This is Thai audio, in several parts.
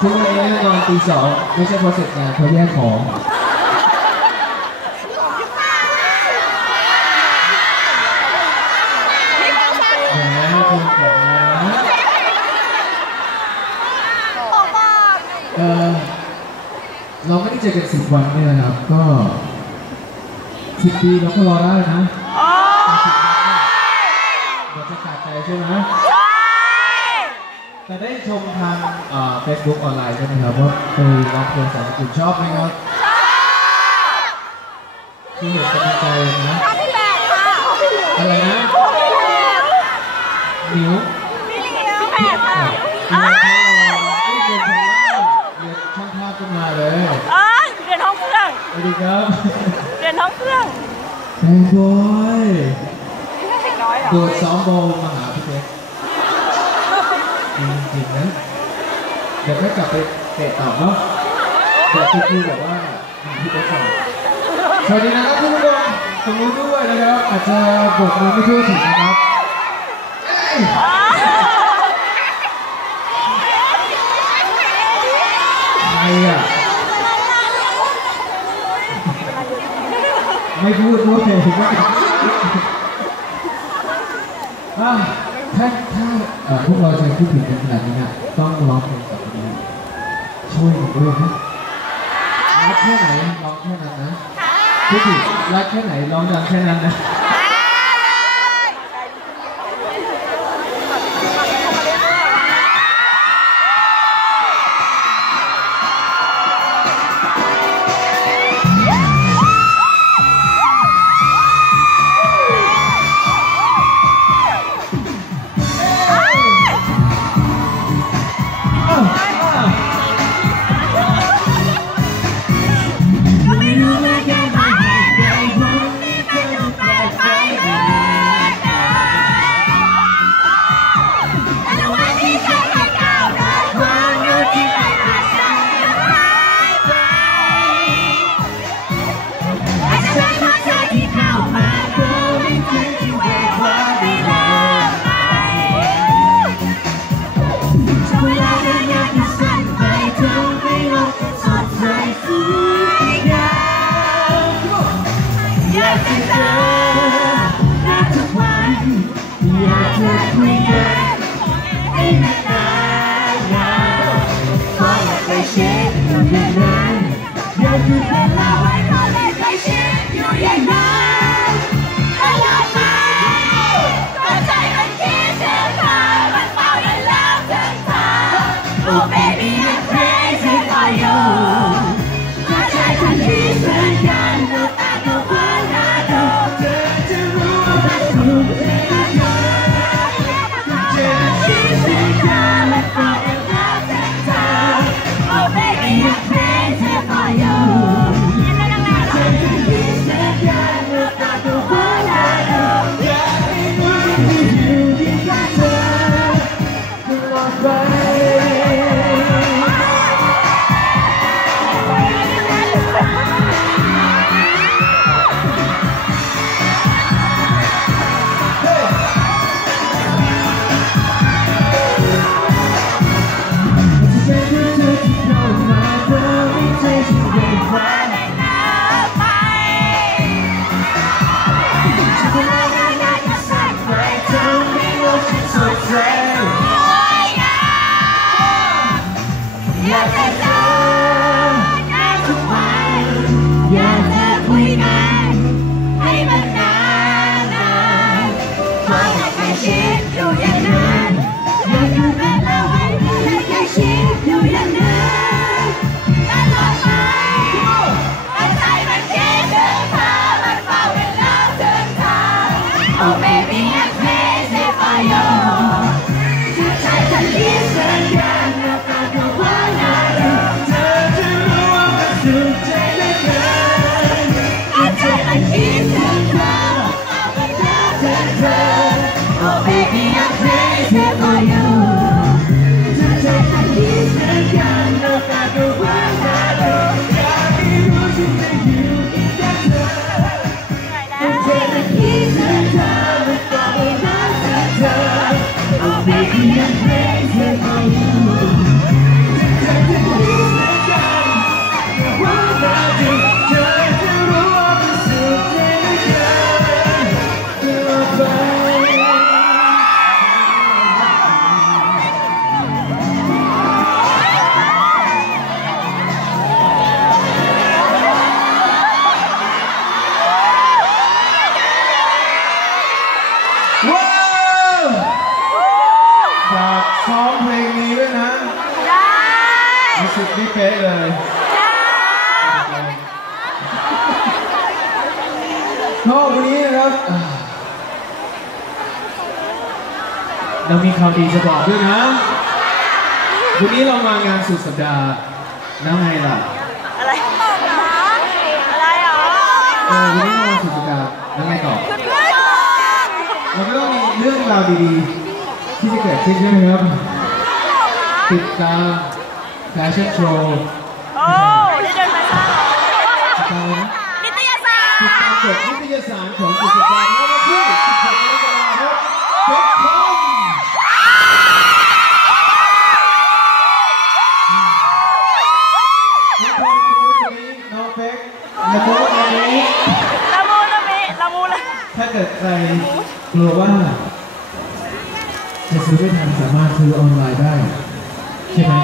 ทุกวันนี้นอนตีสองไม่ใช่เพราะเสร็จงานเพราะแยกของแหมคุณแข็งนะเออเราไม่ได้เจอกันสิบวันเนี่ยนะครับ ก็สิบปีเราก็รอได้นะเดี๋ยวจะขาดใจใช่ไหม แต่ได้ชมทางเฟซบุ๊กออนไลน์ใช่ไหมครับว่าเคยร้องเพลงสายญี่ปุ่นชอบไหมครับคือเห็นกำลังใจนะอะไรนะนิ้วอะนิ้วเขาเราไม่เดินทางล่างเรียนช่างภาพก็มาเลยเอ้ยเรียนห้องเครื่องสวัสดีครับเรียนห้องเครื่องแฟนบอยเด็กน้อยเหรอโดดซ้อมบอลมาหา ดี๋ยวก็กลับไปเตะต่อเนาะเดี๋ยวคือคือแบบว่าหาพี่เป๊กก่อนสวัสดีนะครับทุกคนตรงนู้นด้วยนะครับอาจจะบกมือไม่ทั่วถึงนะครับใครอะไม่พูดด้วยอะถ้าถ้าพวกเราจะพูดถึงขนาดนี้นะต้องร้องเพลงกับ ช่วยผมด้วยนะรักแค่ไหนร้องแค่นั้นนะพูดถึงรักแค่ไหนร้องดังแค่นั้นนะ man ก็วันนี้นะครับอ่าเรามีข่าวดีจะบอกด้วยนะ วันนี้เรามางานสุดสัปดาห์แล้วไงล่ะ อะไร อะไรอะเออวันนี้เรามาสุดสัปดาห์แล้วไงต่อเพื่อนเราก็ต้องมีเรื่องราวดีๆ ที่จะเกิดขึ้นใช่ไหมครับ ติดตามแฟชั่นโชว์โอ้นี่เดินมาซ่าติดตามนะนิตยสาร ติดตามกฎนิตยสารของสุดสัปดาห์ในวันที่16กรกฎาคมครับเด็กคอมน้องพงศ์คุณนุ้ยน้องเป๊กและโมอันนี้ละมูละมิละมูละถ้าเกิดใครกลัวว่า จะซื้อไม่ทันสามารถซื้อออนไลน์ได้ ใช่ไหม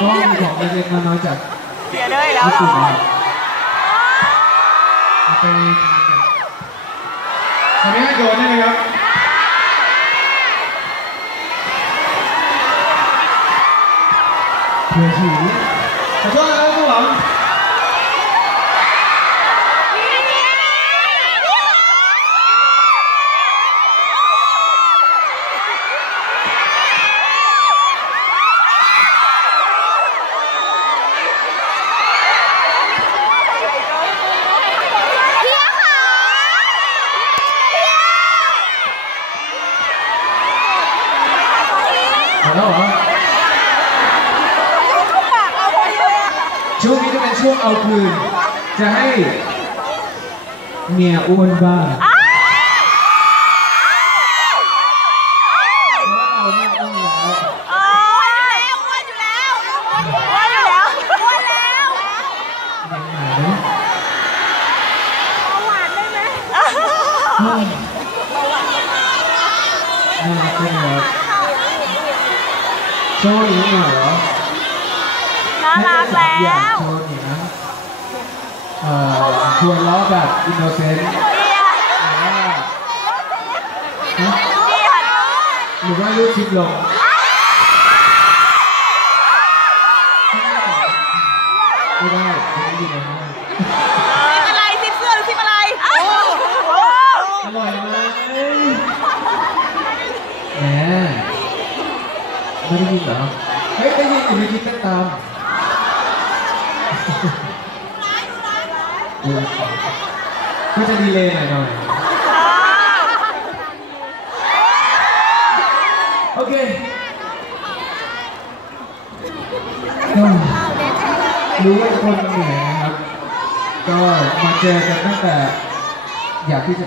ก็มีของเล็กๆน้อยๆจากเสียเลยแล้ว ญี่ เหร ปุ่น อ นะครับเอา ไปทานกันขออนุญาตโยนได้ไหมครับเผื่อหิวขอโทษนะครับข้างหลัง หมดแล้วเหรอ ช่ วงนี้จะเป็นช่วงเอาคืน จะให้เมียอ้วนบ้างเพราะว่าเราเนี่ยอ้วนแล้วโอ้ยอ้วนอยู่แล้วอ้วนอยู่แล้วอ้วนแล้วยังหาไหมหวานได้ไหมน่ารักจังเลยโชว์อย่างนี้หน่อยเหรอน่ารักให้แล้อยากวโชว์อย่างนั้นเอ่อชวนล้อแบบอินโนเซนต์หเดียรือว่าฮะเดียหรือว่ารูปคลิปลงไม่ได้ไม่ได้ยินเลยนะอะไรซิปเสื้อหรือซิปอะไรโอ้อร่อยไหมแหมไม่ได้ยินเหรอ เฮ้ยได้ยินอยู่ในคลิปเต้นตามเออ ก็จะดีเลยหน่อยหน่อยโอเครู้ว่าทุกคนเหนื่อยนะครับ ก็มาเจอกันตั้งแต่ อยากที่จะ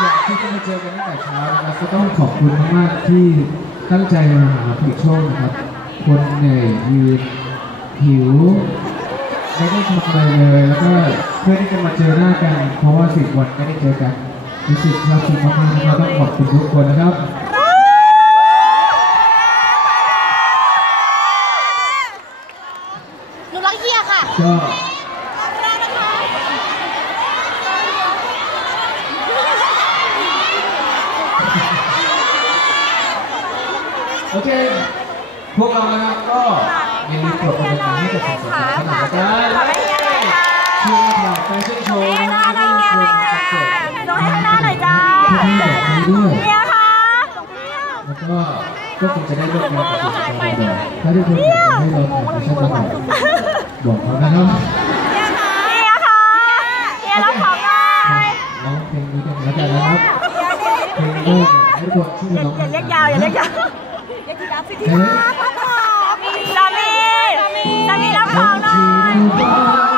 อยากที่จะมาเจอกันตั้งแต่เช้านะครับก็ต้องขอบคุณมากๆที่ตั้งใจมาหาผิดโชคนะครับ คนเหนื่อยยืนหิว ไม่ได้ทำอะไรเลยแล้วก็เพื่อที่จะมาเจอหน้ากัน เพราะว่าสิบวันไม่ได้เจอกันรู้สึกซาบซึ้งมากๆนะครับต้องขอบคุณทุกคนนะครับหนูรักเฮียค่ะก็โอเค พวกเรานะครับ ก็ยินดีปรบมือดังๆให้กับสาวๆทั้งหลายนะครับชื่อว่าถ่ายแฟชั่นโชว์นะครับที่เป็นคอนเสิร์ตลงให้หน้าหน่อยจ้าที่นี่แบบนี้ด้วยเฮียค่ะแล้วก็ก็คงจะได้ร่วมงานกับสุดสัปดาห์บ่อถ้าทุกคนอยากจะให้เราถ่ายแฟชั่นบ่อยบอกเขานะครับเฮียค่ะเฮียรับของหน่อยร้องเพลงนี้กันแล้วกันนะครับเพลงนี้ให้ทุกคนช่วยร้องอย่าเรียกยาวอย่าเรียกยาวเฮ้ยสามี 大家要跑了